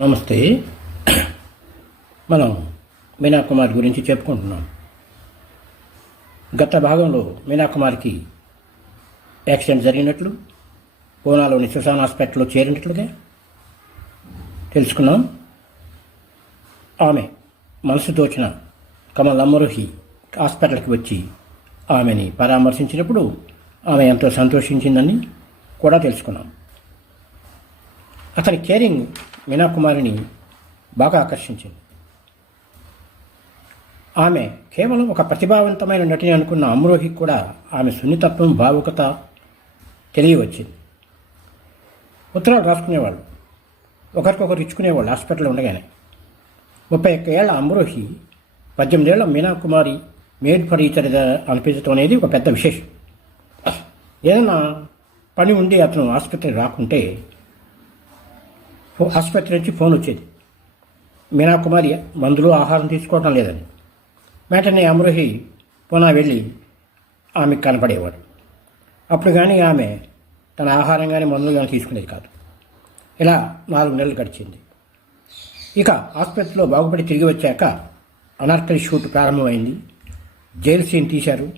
నమస్తే. మనం మీనాకుమారి గురించి చెప్పుకుంటున్నాం. గత భాగంలో మీనాకుమారికి యాక్సిడెంట్ జరిగినట్లు, పూనాలోని సుశాన్ హాస్పిటల్లో చేరినట్లుగా తెలుసుకున్నాం. ఆమె మనసు తోచిన కమల్ అమరోహి హాస్పిటల్కి వచ్చి ఆమెని పరామర్శించినప్పుడు ఆమె ఎంతో సంతోషించిందని కూడా తెలుసుకున్నాం. అతని కేరింగ్ మీనాకుమారిని బాగా ఆకర్షించింది. ఆమె కేవలం ఒక ప్రతిభావంతమైన నటిని అనుకున్న అమరోహికి కూడా ఆమె సున్నితత్వం, భావుకత తెలియవచ్చింది. ఉత్తరాలు రాసుకునేవాళ్ళు, ఒకరికొకరు ఇచ్చుకునేవాళ్ళు హాస్పిటల్లో ఉండగానే. 31 ఏళ్ల అమరోహి 18 ఏళ్ల Meena Kumari made for each other అనిపించడం అనేది ఒక పెద్ద విశేషం. ఏదైనా పని ఉండి అతను ఆసుపత్రికి రాకుంటే ఆసుపత్రి నుంచి ఫోన్ వచ్చేది, మీనాకుమారి మందులు ఆహారం తీసుకోవడం లేదని. వెంటనే అమరోహి పూనా వెళ్ళి ఆమెకు కనపడేవాడు. అప్పుడు కానీ ఆమె తన ఆహారం కానీ మందులు కానీ తీసుకునేది కాదు. ఇలా 4 నెలలు గడిచింది. ఇక ఆసుపత్రిలో బాగుపడి తిరిగి వచ్చాక అనార్కలి షూట్ ప్రారంభమైంది. జైలు సీన్ తీశారు.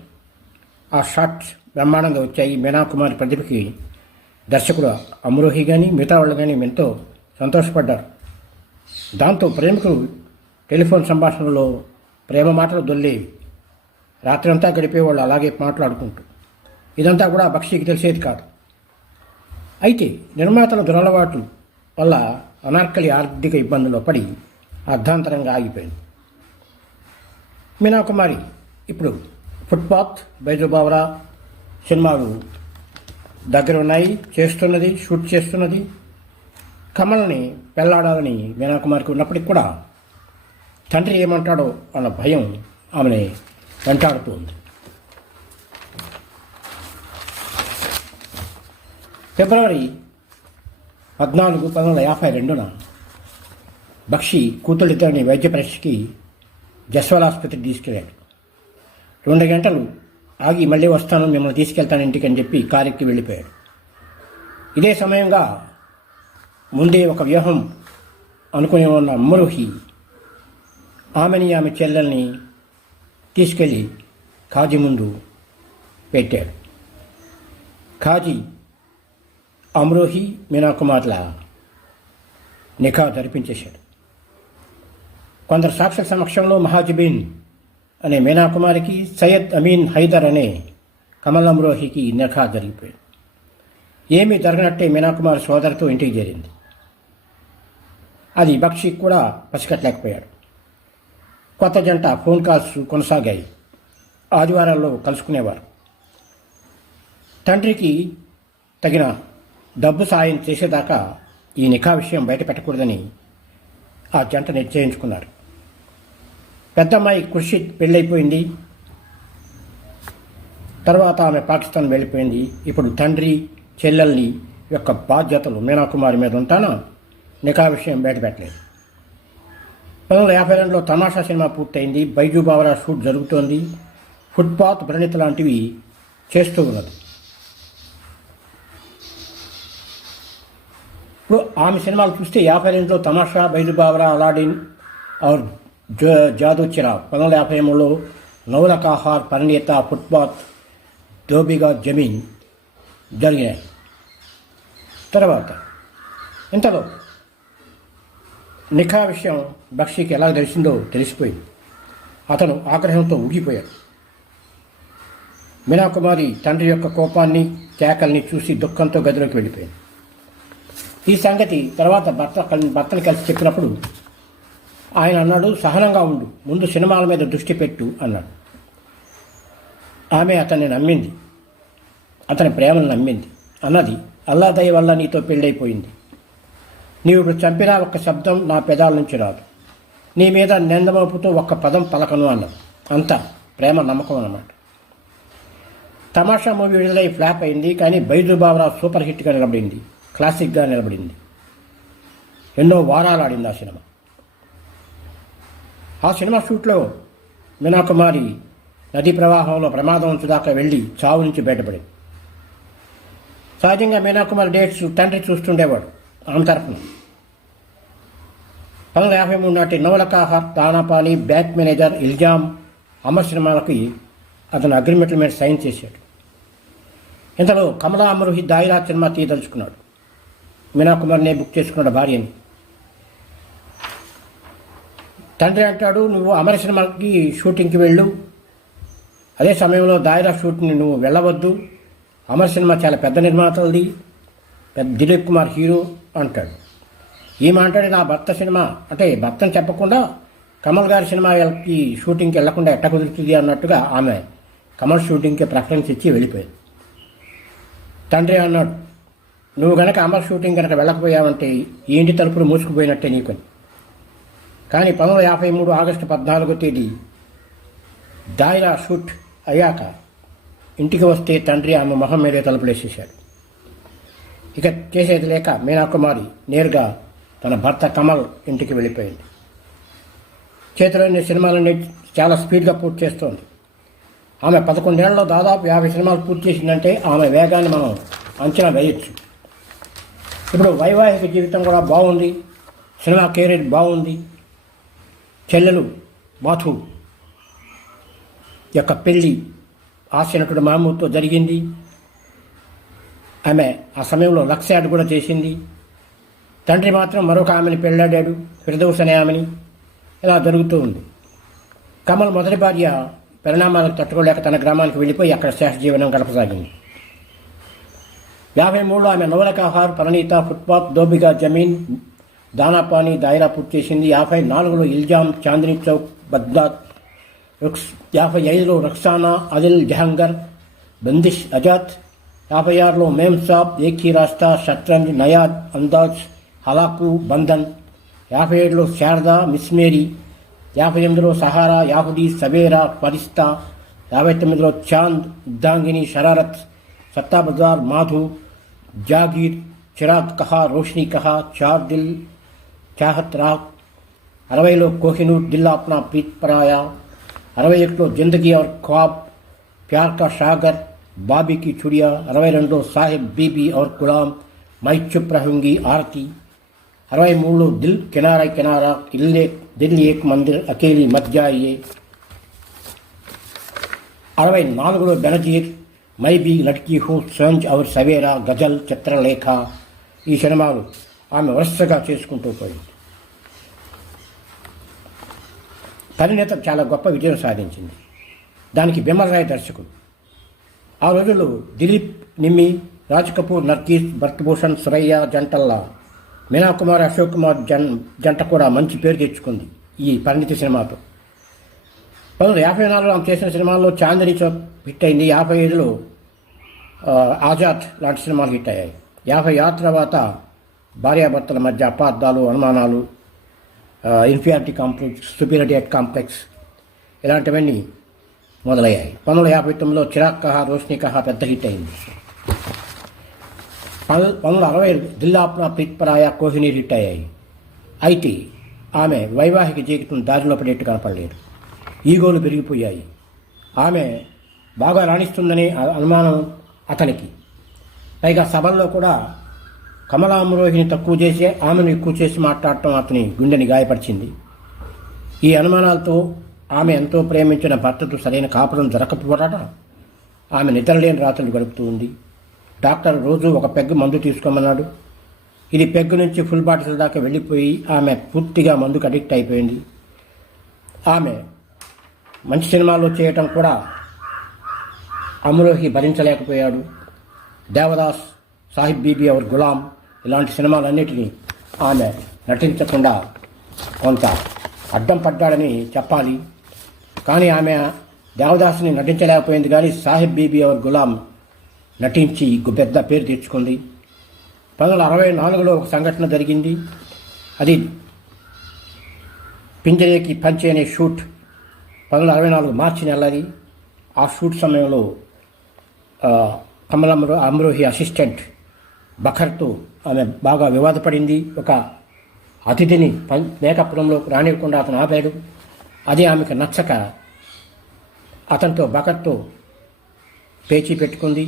ఆ షాట్స్ బ్రహ్మాండంగా వచ్చాయి. మీనాకుమారి ప్రతిభకి దర్శకుడు అమరోహి కానీ మిగతా వాళ్ళు కానీ ఎంతో సంతోషపడ్డారు. దాంతో ప్రేమికులు టెలిఫోన్ సంభాషణలో ప్రేమ మాటలు దొల్లేవి. రాత్రంతా గడిపేవాళ్ళు అలాగే మాట్లాడుకుంటూ. ఇదంతా కూడా బక్షీకి తెలిసేది కాదు. అయితే నిర్మాతల దురలవాట్లు వల్ల అనార్కలి ఆర్థిక ఇబ్బందుల్లో పడి అర్ధాంతరంగా ఆగిపోయింది. మీనాకుమారి ఇప్పుడు ఫుట్పాత్, బైజు బావరా సినిమాలు దగ్గర ఉన్నాయి, చేస్తున్నది, షూట్ చేస్తున్నది. కమల్ని పెళ్లాడాలని మీనాకుమారికి ఉన్నప్పటికి కూడా తండ్రి ఏమంటాడో అన్న భయం ఆమెని వెంటాడుతూ ఉంది. ఫిబ్రవరి 14, 1952 బక్షి కూతుళ్ళిద్దరిని వైద్య పరీక్షకి జస్వాల్ ఆసుపత్రికి తీసుకెళ్ళాడు. 2 గంటలు ఆగి మళ్ళీ వస్తాను, మిమ్మల్ని తీసుకెళ్తాను ఇంటికి అని చెప్పి కారెక్కి వెళ్ళిపోయాడు. ఇదే సమయంగా ముందే ఒక వ్యూహం అనుకుని ఉన్న అమరోహి ఆమెని, ఆమె చెల్లెల్ని తీసుకెళ్ళి ఖాజీ ముందు పెట్టాడు. ఖాజీ అమరోహి మీనాకుమార్ల నిఖా జరిపించేశాడు. కొందరు సాక్షుల సమక్షంలో మహాజబీన్ అనే మీనాకుమారికి, సయ్యద్ అమీన్ హైదర్ అనే కమల్ అమరోహికి నిఖా జరిగిపోయింది. ఏమీ జరగనట్టే మీనాకుమారి సోదరితో ఇంటికి చేరింది. అది బక్షి కూడా పసిగట్టలేకపోయాడు. కొత్త జంట ఫోన్ కాల్స్ కొనసాగాయి. ఆదివారాల్లో కలుసుకునేవారు. తండ్రికి తగిన డబ్బు సాయం చేసేదాకా ఈ నిఖా విషయం బయట పెట్టకూడదని ఆ జంట నిశ్చయించుకున్నారు. పెద్దమ్మాయి ఖుర్షిద్ పెళ్ళైపోయింది. తర్వాత ఆమె పాకిస్తాన్ వెళ్ళిపోయింది. ఇప్పుడు తండ్రి, చెల్లెల్ని యొక్క బాధ్యతలు మీనాకుమారి మీద ఉంటానా నిఖా విషయం బయటపెట్టలేదు. 1952లో తమాషా సినిమా పూర్తయింది. బైజు బావరా షూట్ జరుగుతోంది. ఫుట్పాత్, ప్రణిత లాంటివి చేస్తూ ఉన్నది. ఇప్పుడు ఆమె సినిమాలు చూస్తే 52లో తమాషా, బైజు బావరా, అలాడిన్ और జాదూ చిరాగ్, 1953లో నౌలకాహార్, పరిణీత, ఫుట్పాత్, దోబిగా జమీన్ జరిగినాయి. తర్వాత ఇంతలో నిఖా విషయం బక్షికి ఎలా తెలిసిందో తెలిసిపోయింది. అతను ఆగ్రహంతో ఊగిపోయాడు. మీనాకుమారి తండ్రి యొక్క కోపాన్ని, కేకల్ని చూసి దుఃఖంతో గదిలోకి వెళ్ళిపోయింది. ఈ సంగతి తర్వాత భర్తను కలిసి చెప్పినప్పుడు ఆయన అన్నాడు, సహనంగా ఉండు, ముందు సినిమాల మీద దృష్టి పెట్టు అన్నాడు. ఆమె అతన్ని నమ్మింది, అతని ప్రేమను నమ్మింది. అన్నది, అల్లా దయ వల్ల నీతో పెళ్ళైపోయింది. నీవు చంపినా ఒక్క శబ్దం నా పెదాల నుంచి రాదు. నీ మీద నిందమోపుతూ ఒక్క పదం పలకను అన్నది. అంతా ప్రేమ, నమ్మకం అన్నమాట. తమాషా మూవీ విడుదలై ఫ్లాప్ అయింది. కానీ బైజు బావరా సూపర్ హిట్గా నిలబడింది, క్లాసిక్గా నిలబడింది. ఎన్నో వారాలు ఆడింది ఆ సినిమా. ఆ సినిమా షూట్లో మీనాకుమారి నదీ ప్రవాహంలో ప్రమాదం దాకా వెళ్ళి చావు నుంచి బయటపడింది. సహజంగా మీనాకుమారి డేట్స్ తండ్రి చూస్తుండేవాడు ఆమె తరఫున. 1953 నాటి నవలకాహార్, దానాపాని, బ్యాంక్ మేనేజర్, ఇల్జామ్, అమర్ సినిమాలకి అతను అగ్రిమెంట్ల మీద సైన్ చేశాడు. ఇంతలో కమలా అమరోహి దాయిరా సినిమా తీయదలుచుకున్నాడు. మీనా కుమార్నే బుక్ చేసుకున్నాడు భార్యని. తండ్రి అంటాడు, నువ్వు అమర సినిమాకి షూటింగ్కి వెళ్ళు, అదే సమయంలో దాయిరా షూటింగ్ నువ్వు వెళ్ళవద్దు, అమర్ సినిమా చాలా పెద్ద నిర్మాతలది, పెద్ద దిలీప్ కుమార్ హీరో అంటాడు. ఈమె అంటాడు, నా భర్త సినిమా అంటే భర్తను చెప్పకుండా కమల్ గారి సినిమాకి షూటింగ్కి వెళ్లకుండా ఎట్ట కుదురుతుంది అన్నట్టుగా ఆమె కమల్ షూటింగ్కి ప్రిఫరెన్స్ ఇచ్చి వెళ్ళిపోయింది. తండ్రి అన్నాడు, నువ్వు గనక అమర్ షూటింగ్ కనుక వెళ్ళకపోయావంటే ఈ ఇంటి తలుపులు మూసుకుపోయినట్టే నీకని. కానీ 1953 ఆగస్టు 14వ తేదీ దాయిరా షూట్ అయ్యాక ఇంటికి వస్తే తండ్రి ఆమె మొహం మీదే తలుపులు వేసేశాడు. ఇక చేసేది లేక మీనాకుమారి నేరుగా తన భర్త కమల్ ఇంటికి వెళ్ళిపోయింది. చేతిలోని సినిమాలన్నీ చాలా స్పీడ్గా పూర్తి చేస్తోంది. ఆమె 11 ఏళ్లలో దాదాపు 50 సినిమాలు పూర్తి చేసిందంటే ఆమె వేగాన్ని మనం అంచనా వేయచ్చు. ఇప్పుడు వైవాహిక జీవితం కూడా బాగుంది, సినిమా కెరీర్ బాగుంది. చెల్లెలు మాథు యొక్క పెళ్లి హాస్యనటుడు మహమూద్తో జరిగింది. ఆమె ఆ సమయంలో లక్ష్యాడ్ కూడా చేసింది. తండ్రి మాత్రం మరొక ఆమెని పెళ్ళాడాడు, ఫిర్దౌస్ అనే ఆమెని. ఇలా జరుగుతూ ఉంది. కమల్ మొదటి భార్య పరిణామాలకు తట్టుకోలేక తన గ్రామానికి వెళ్ళిపోయి అక్కడ శేష జీవనం గడపసాగింది. 53లో ఆమె నవలకాహార్, పరిణీత, ఫుట్పాత్, దోబిగా జమీన్, దానాపాని, దాయిరా పూర్తి చేసింది. 54లో ఇల్జామ్, చాందినీ చౌక్, బగ్దాద్, 55లో రక్సానా, అదిల్ జహంగర్, బందిష్ అజాద్, 56లో మేమ్ సాబ్, ఏక్ హీ రాస్తా, షట్రంజ్, నయాద్, అందాజ్, హలాకు, బంధన్, 57లో శారదా, మిస్ మేరీ, 58లో సహారా, యాహుదీ, సవేరా, ఫరిస్తా, 59లో చాంద్, ఉద్దాంగిని, షరారత్, సత్తా బజార్, మాధు, జాగీర్, చిరాగ్ కహా, రోషనీ కహా, చార్ దిల్, చాహత్ రాగ్, 60లో కోహినూర్, దిల్ అప్నా ప్రీత్ పరాయా, 61లో జిందగీ ఔర్ ఖ్వాబ్, ప్యార్ కా సాగర్, బాబీ కి చుడియా, 62లో సాహిబ్ బీబీ ఔర్ గులాం, మై చుప్ రహూంగి, ఆరతి, 63లో దిల్ కినారా కినారా, దిల్ ఏక్ మందిర్, అకేలి మత్ జాయియే, 64లో Benazir, my be Ladki who, సంజ్ ఔర్ సవేరా, గజల్, చిత్రలేఖ. ఈ సినిమాలు ఆమె వరుసగా చేసుకుంటూ పోయింది. పరిణీత చాలా గొప్ప విజయం సాధించింది. దానికి బిమల్ రాయ్ దర్శకుడు. ఆ రోజుల్లో దిలీప్, నిమ్మి, రాజ్ కపూర్, నర్గీస్, భరత్భూషణ్, సురయ్య జంటల్లా మీనా కుమార్, అశోక్ కుమార్ జంట కూడా మంచి పేరు తెచ్చుకుంది ఈ పరిణితి సినిమాతో. 1954లో ఆమె చేసిన సినిమాల్లో చాందినీ చౌక్ హిట్ అయింది. 55లో ఆజాద్ లాంటి సినిమాలు హిట్ అయ్యాయి. 56 తర్వాత భార్యాభర్తల మధ్య అపార్థాలు, అనుమానాలు, ఇన్ఫీరియారిటీ కాంప్లెక్స్, సుపీరియారిటీ కాంప్లెక్స్ ఇలాంటివన్నీ మొదలయ్యాయి. 1959లో చిరాగ్ కహా, రోషనీ కహా పెద్ద హిట్ అయింది. 1960 దిల్ అప్నా ప్రీత్ పరాయా, కోహినూర్ హిట్ అయ్యాయి. అయితే ఆమె వైవాహిక జీవితం దారిలో పడేట్టు కనపడలేదు. ఈగోలు పెరిగిపోయాయి. ఆమె బాగా రాణిస్తుందనే అనుమానం అతనికి. పైగా సభల్లో కూడా కమలా అమరోహిని తక్కువ చేసి ఆమెను ఎక్కువ చేసి మాట్లాడటం అతని గుండెని గాయపరిచింది. ఈ అనుమానాలతో ఆమె ఎంతో ప్రేమించిన భర్తతో సరైన కాపురం జరగకపోవట ఆమె నిద్రలేని రాత్రులు గడుపుతూ ఉంది. డాక్టర్ రోజు ఒక పెగ్గు మందు తీసుకోమన్నాడు. ఇది పెగ్గు నుంచి ఫుల్ బాటిల్ దాకా వెళ్ళిపోయి ఆమె పూర్తిగా మందుకు అడిక్ట్ అయిపోయింది. ఆమె మంచి సినిమాల్లో చేయటం కూడా అమరోహి భరించలేకపోయాడు. దేవదాస్, సాహిబ్ బీబీ ఔర్ గులాం ఇలాంటి సినిమాలన్నిటినీ ఆమె నటించకుండా కొంత అడ్డం పడ్డాడని చెప్పాలి. కానీ ఆమె దేవదాస్ని నటించలేకపోయింది. కానీ సాహిబ్ బీబీ ఔర్ గులాం నటించి పెద్ద పేరు తెచ్చుకుంది. 1964లో ఒక సంఘటన జరిగింది. అది పింజరేకి పంచే అనే షూట్ 1964 మార్చి నెలది. ఆ షూట్ సమయంలో కమల్ అమరోహి అసిస్టెంట్ బఖర్తో ఆమె బాగా వివాదపడింది. ఒక అతిథిని మేకపురంలో రానివ్వకుండా అతను ఆపాడు. అది ఆమెకు నచ్చక అతనితో బఖర్తో పేచీ పెట్టుకుంది.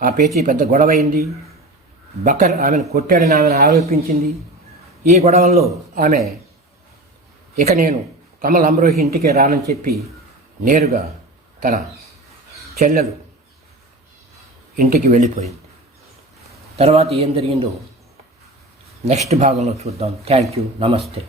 ఆ పేచీ పెద్ద గొడవైంది. బకర్ ఆమెను కొట్టాడని ఆమెను ఆరోపించింది. ఈ గొడవల్లో ఆమె ఇక నేను కమల్ అమ్రోహి ఇంటికి రానని చెప్పి నేరుగా తన చెల్లెలు ఇంటికి వెళ్ళిపోయింది. తర్వాత ఏం జరిగిందో నెక్స్ట్ భాగంలో చూద్దాం. Thank you. నమస్తే.